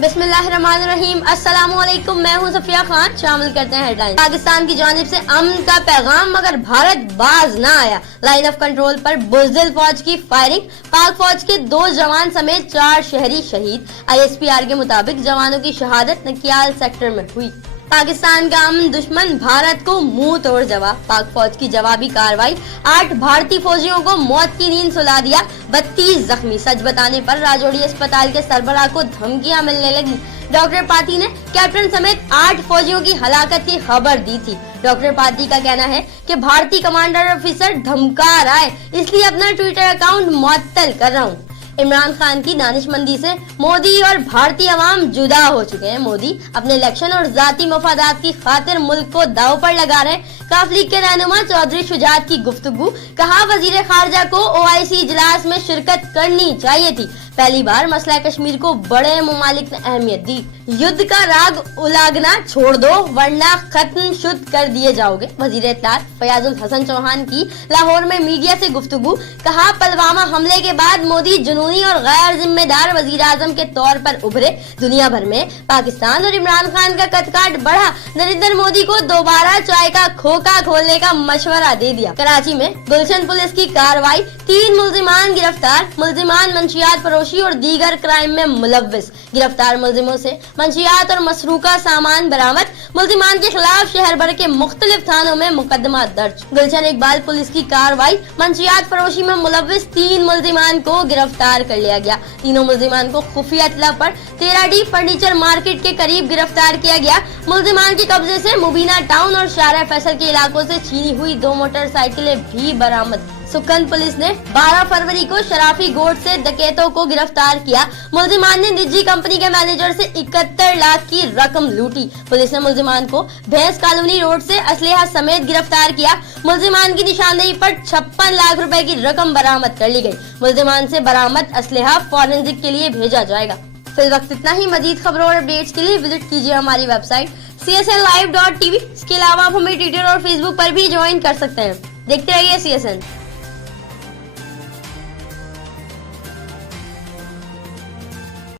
बिस्मिल्लाहिर्रहमानिर्रहीम। अस्सलाम वालेकुम, मैं हूं सफिया खान। शामिल करते हैं हेडलाइन। पाकिस्तान की जानिब से अमन का पैगाम मगर भारत बाज न आया। लाइन ऑफ कंट्रोल पर बुज़दिल फौज की फायरिंग, पाक फौज के 2 जवान समेत 4 शहरी शहीद। ISPR के मुताबिक जवानों की शहादत नकियाल सेक्टर में हुई। पाकिस्तान का अमन दुश्मन भारत को मुंह तोड़ जवाब। पाक फौज की जवाबी कार्रवाई, 8 भारतीय फौजियों को मौत की नींद सुला दिया, 32 जख्मी। सच बताने पर राजौरी अस्पताल के सरबराह को धमकियां मिलने लगी। डॉक्टर पाती ने कैप्टन समेत 8 फौजियों की हलाकत की खबर दी थी। डॉक्टर पाती का कहना है कि भारतीय कमांडर ऑफिसर धमका रहा है, इसलिए अपना ट्विटर अकाउंट मुअत्तल कर रहा हूँ। इमरान खान की दानिशमंदी से मोदी और भारतीय अवाम जुदा हो चुके हैं। मोदी अपने इलेक्शन और जाती मफादात की खातिर मुल्क को दाव पर लगा रहे हैं। काफ लीग के रहनुमा चौधरी शुजात की गुफ्तगू, कहा वजीर खारजा को OIC इजलास में शिरकत करनी चाहिए थी। पहली बार मसला कश्मीर को बड़े मुमालिक ने अहमियत दी। युद्ध का राग उलागना छोड़ दो वरना खत्म शुद्ध कर दिए जाओगे। वजीर इत्तलात फयाजुल हसन चौहान की लाहौर में मीडिया से गुफ्तगू, कहा पुलवामा हमले के बाद मोदी जुनूनी और गैर जिम्मेदार वजीर आजम के तौर पर उभरे। दुनिया भर में पाकिस्तान और इमरान खान का कदकाठ बढ़ा। नरेंद्र मोदी को दोबारा चाय का खोखा खोलने का मशवरा दे दिया। कराची में गुलशन पुलिस की कार्रवाई, 3 मुल्जिमान गिरफ्तार। मुल्जिमान मंशियात फरोशी और दीगर क्राइम में मुलव्विस। गिरफ्तार मुल्जिमों से मंशियात और मसरूका सामान बरामद। मुल्जिमान के खिलाफ शहर भर के मुख्तलिफ थानों में मुकदमा दर्ज। गुलशन इकबाल पुलिस की कार्रवाई, मंशियात फरोशी में मुलव्विस 3 मुल्जिमान को गिरफ्तार कर लिया गया। तीनों मुल्जिमान को खुफिया इत्तला पर 13D फर्नीचर मार्केट के करीब गिरफ्तार किया गया। मुल्जिमान के कब्जे से मुबीना टाउन और शारा फैसल के इलाकों से छीनी हुई 2 मोटरसाइकिलें भी बरामद। सुखंद पुलिस ने 12 फरवरी को शराफी गोट से डकैतों को गिरफ्तार किया। मुल्जिमान ने निजी कंपनी के मैनेजर से 71 लाख की रकम लूटी। पुलिस ने मुल्जिमान को भैंस कॉलोनी रोड से असलहा समेत गिरफ्तार किया। मुल्जिमान की निशानदेही पर 56 लाख रुपए की रकम बरामद कर ली गई। मुल्जिमान से बरामद असलहा फॉरेंसिक के लिए भेजा जाएगा। फिल वक्त इतना ही। मजीद खबरों और अपडेट्स के लिए विजिट कीजिए हमारी वेबसाइट csnlive.tv। इसके अलावा आप हमें ट्विटर और फेसबुक पर भी ज्वाइन कर सकते हैं। देखते रहिए CSN।